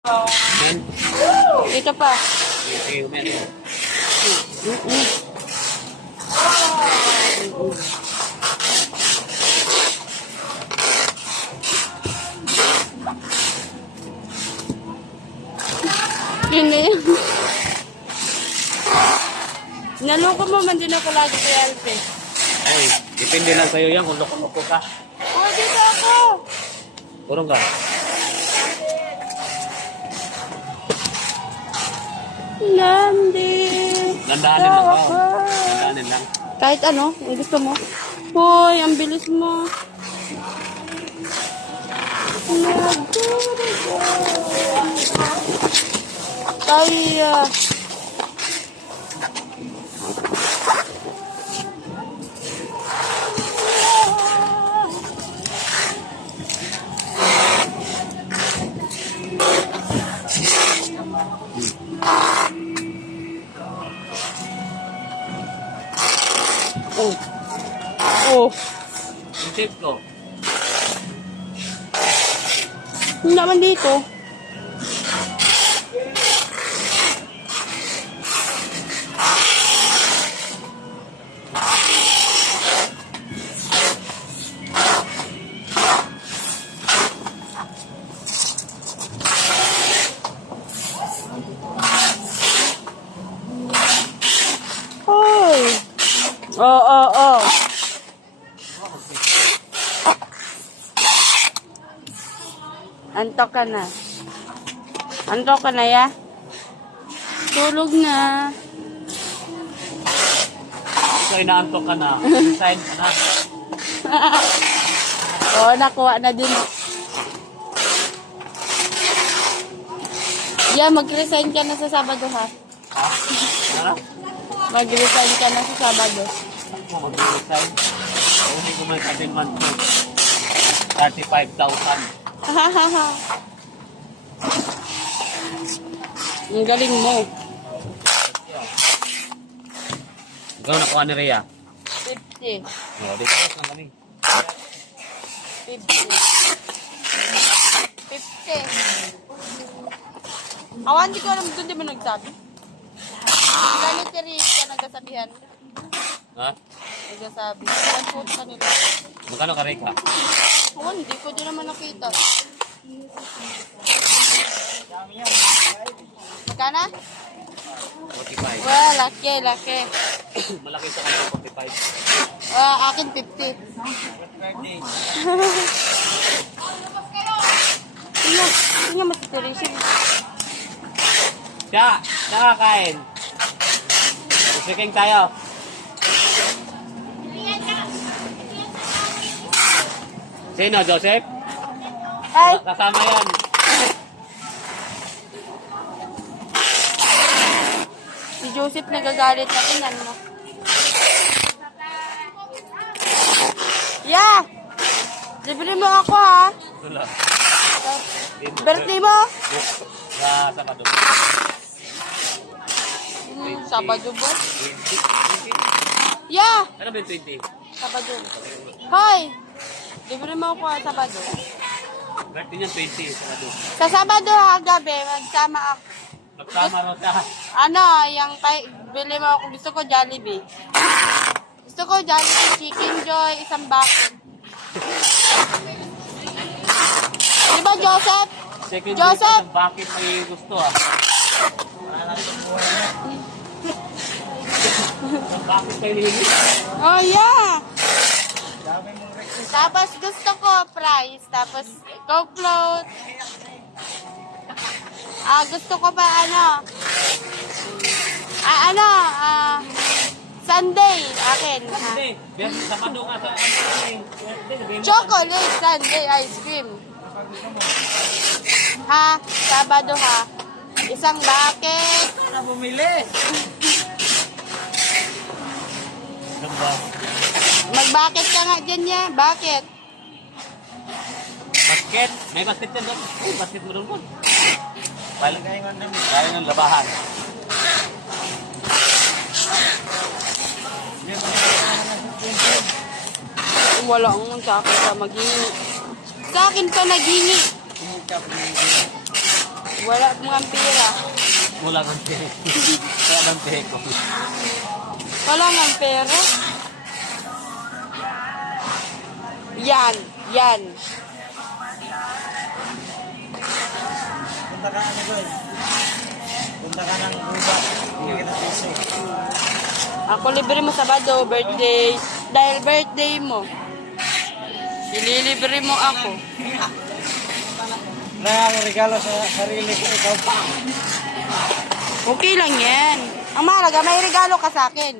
Men. Ito pa. Okay, men. Yun na yun. Naloko mo man din ako lagi kay Alpe. Ay, depende lang sa'yo yan kung loko ka. Oh, dito ako! Kurong ka. Nandi. Landaanin lang ako. Landaanin lang. Kahit ano, yung gusto mo. Hoy, ang bilis mo. Kaya. Oh. Oh. Yung tape ko. Hindi naman dito. Hoy. Oo. Antok ka na. Antok ka na, ya? Tulog na. So, inaantok ka na. Sign ka na. Oo, nakuha na din. Yeah, mag-resign ka na sa Sabado, ha? Ha? Ano? Mag-resign ka na sa Sabado. Ako mag-resign. Hindi ko may attainment ko. 35,000. Ang galing mo. Ikaw nakuha ni Rhea. 50. O, dito lang kami. 50. 50. Awan, hindi ko alam doon, di mo nagsabi. Ganit ka rin ka nagsasabihan. Ha? Nagsasabi. Nag-post ka nila. Magkano ka, Rhea? Awan, hindi ko din naman nakita. Magkana? 45. Well, laki. Malaki sa kanya, 45. Akin 50. Tingnan matitirisip. Siya kakain. Isiking tayo. Sino, Joseph? Ay, Kasama yan. si Joseph nagagalit na tingnan mo. Yeah! Libre mo ako, ha? Wala. Birthday mo? Sa Sabado. Sabado ba? Yeah! Ano ba yung 20? Sabado. Hoy! Libre mo ako, ha? Sabado. Birthday niya 20. Sabado. Sa Sabado, ha? Gabi, magsama ako. Nagsama rin siya. Ano, yung bili mo ako. Gusto ko Jollibee. Gusto ko Jollibee Chicken Joy, isang bucket. Di ba, Joseph? Second Joseph! week, bakit may gusto ah? Bakit kayo nilili? Oh, yeah! Tapos gusto ko fries, tapos Coke float. Gusto ko pa Sunday, akin. Hindi. Sabado ka sa Chocolate Sunday ice cream. Ha? Sabado, ha? Isang bucket. na bumili. Mag-bucket ka nga dyan niya. Bucket. Basket. May basket yan doon. Ay, basket mo doon po. Paling kayo nga namin. Kaya ng labahan. Wala akong sa akin pa maghingi. Sa akin pa naghingi. Wala mga pera. Wala kang pera. Kaya ng pera ko. Wala nga pera. Yan. Yan. Punta ka ano doon? Punta ka ng Cuba. Hindi kita piso. Ako libre mo Sabado, birthday. Dahil birthday mo. Ililibre mo ako. Na ang regalo sa sarili ko, ikaw pa. Okay lang yan. Ang mahalaga, may regalo ka sa akin.